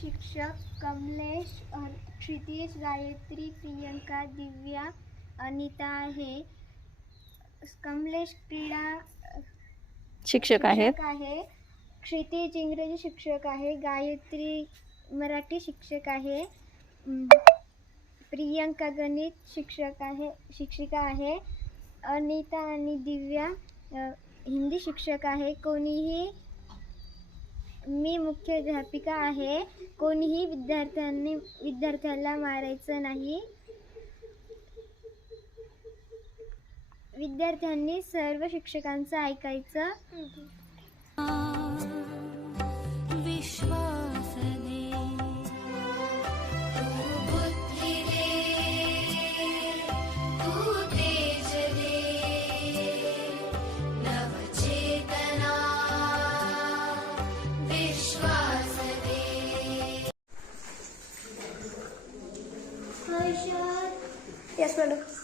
शिक्षक कमलेश क्षितिज गायत्री प्रियंका दिव्या अनिता आहे कमलेश क्रीडा शिक्षक आहेत. आहे. क्षितिज इंग्रजी शिक्षक आहे. गायत्री मराठी शिक्षक आहे. अम, प्रियंका गणित शिक्षक आहे शिक्षिका आहे. अनिता आणि दिव्या हिंदी शिक्षक आहे. कोणीही मी मुख्य अध्यापिका आहे. कोणीही विद्यार्थ्यांनी विद्यार्थ्याला मारायचं नाही. विद्यार्थ्यांनी सर्व शिक्षकांचं ऐकायचं. विश्वास Marshmallow.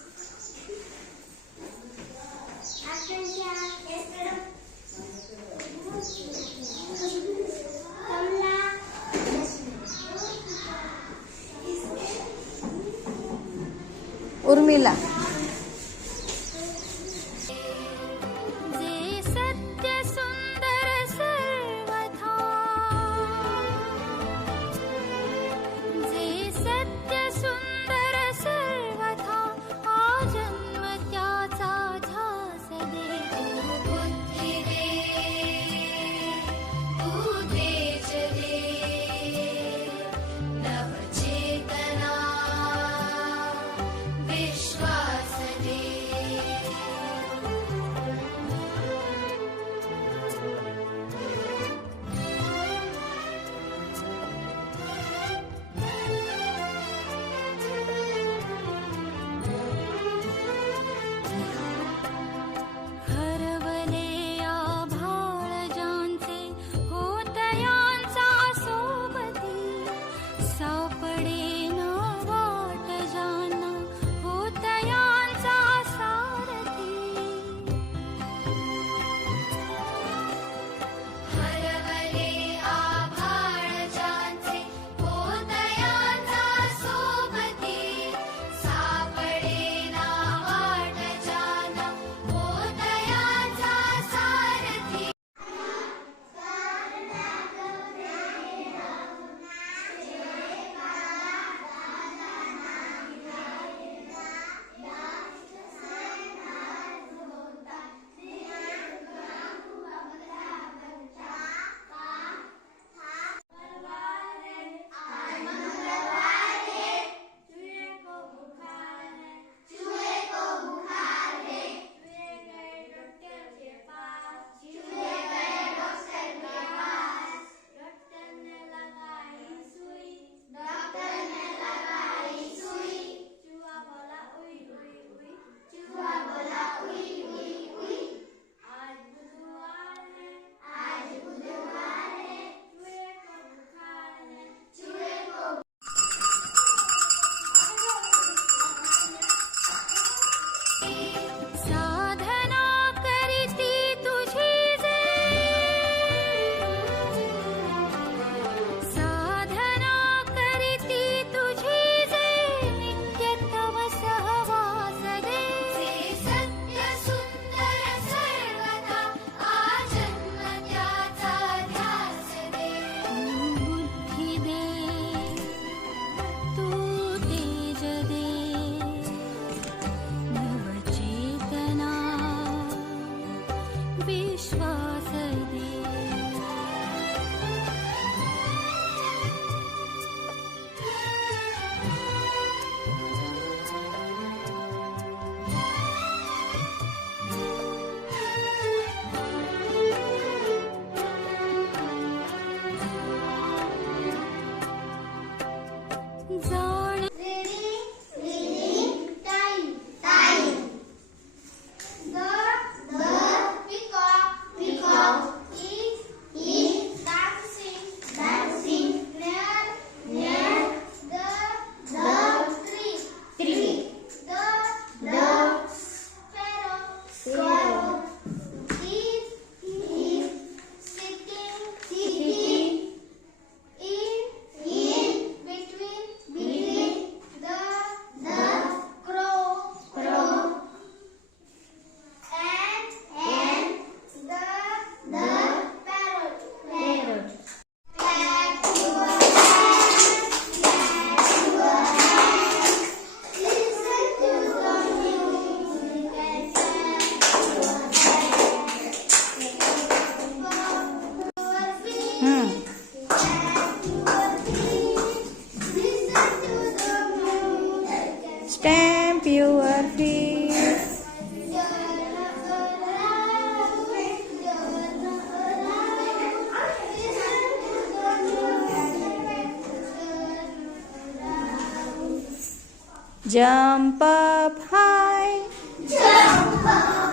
Jump up high. Jump up.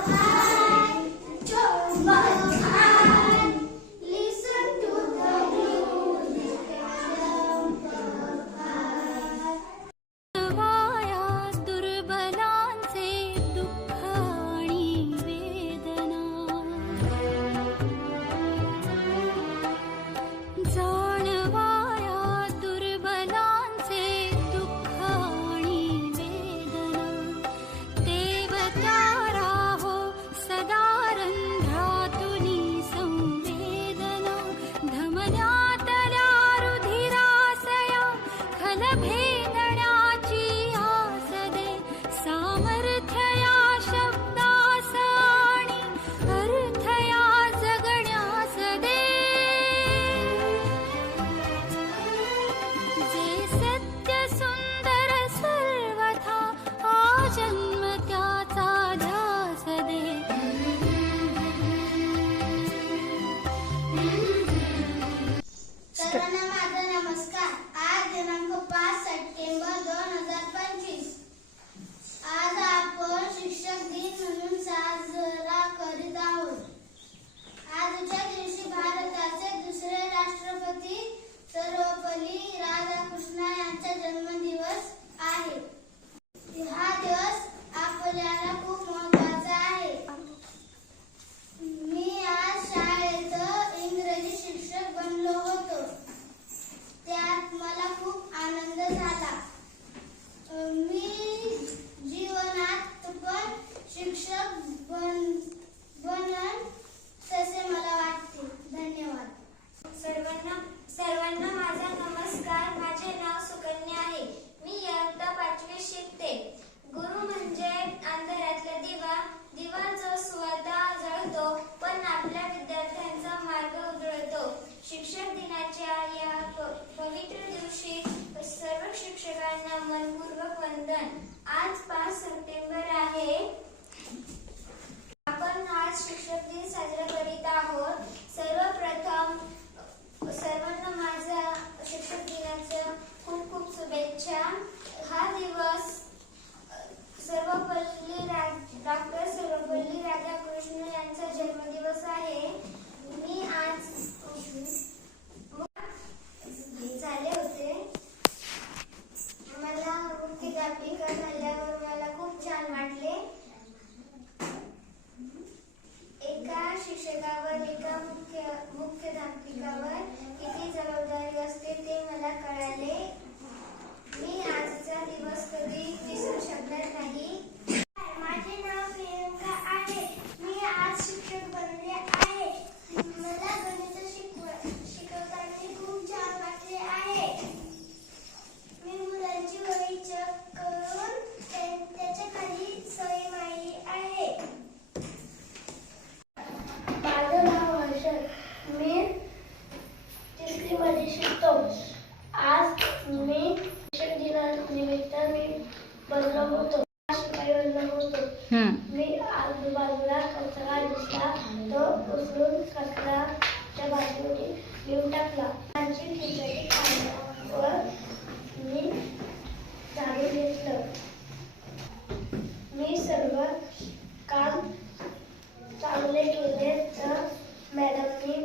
बनलो होतो बनलो होतो. मी आजूबाजूला कचरा दिसला तो उचलून कचराच्या बाजूने घेऊन टाकला. माझी खिचडी खाण्यावर मी झाडू घेतलं. मी सर्व काम चांगले केले तर मॅडमनी